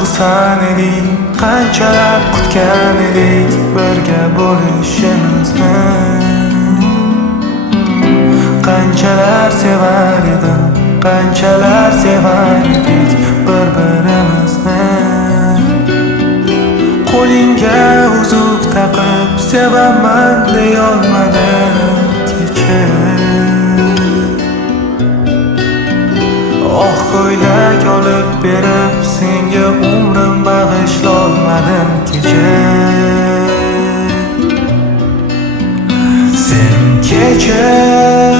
xursand edik, qanchalar kutgan edik birga bo'lishimizni. Qanchalar sevar edim, qanchalar sevar edik bir-birimizni. Qo'lingga uzuk taqib sevaman deyolmadim kechir. Oh, ko'ylak olib berib senga umrim bag'ishlolmadim kechir. Sen kechir,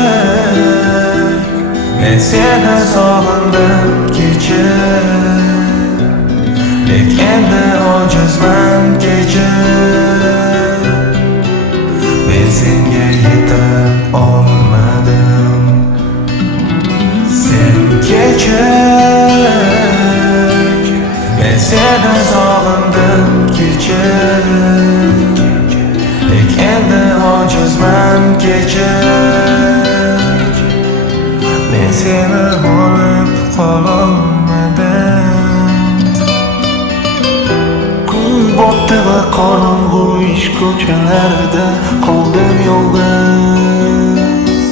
men seni sog'indim kechir. Lekin endi ojizman kechir. Men senga yetib olmadim. Sen kechir, men seni sog'indim kechir. Lekin endi ojizman kechir. Men seni olib qololmadim. Kun botdi va qorong'u ish ko'chalarida qoldim yolg'iz.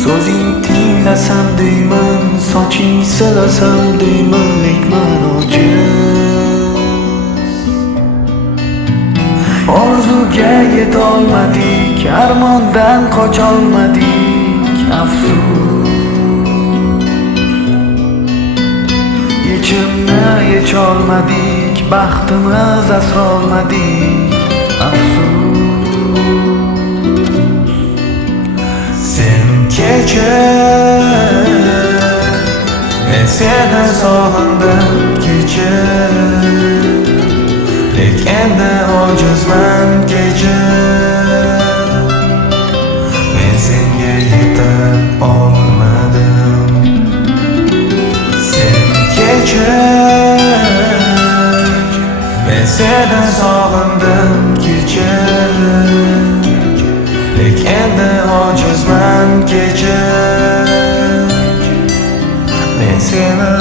So'zing tinglasam deyman, soching silasam deyman, lekin ojiz. Orzuga yetolmadik, armondan qocholmadik, afsus. Yechimni yecholmadik, baxtimiz asrolmadik, afsus. Sen kechir, men seni sog'indim kechir. Lekin endi ojizman kechir. Men senga yetib olmadim. Sen kechir, men seni sog'indim kechir. Lekin endi ojizman kechir. Men seni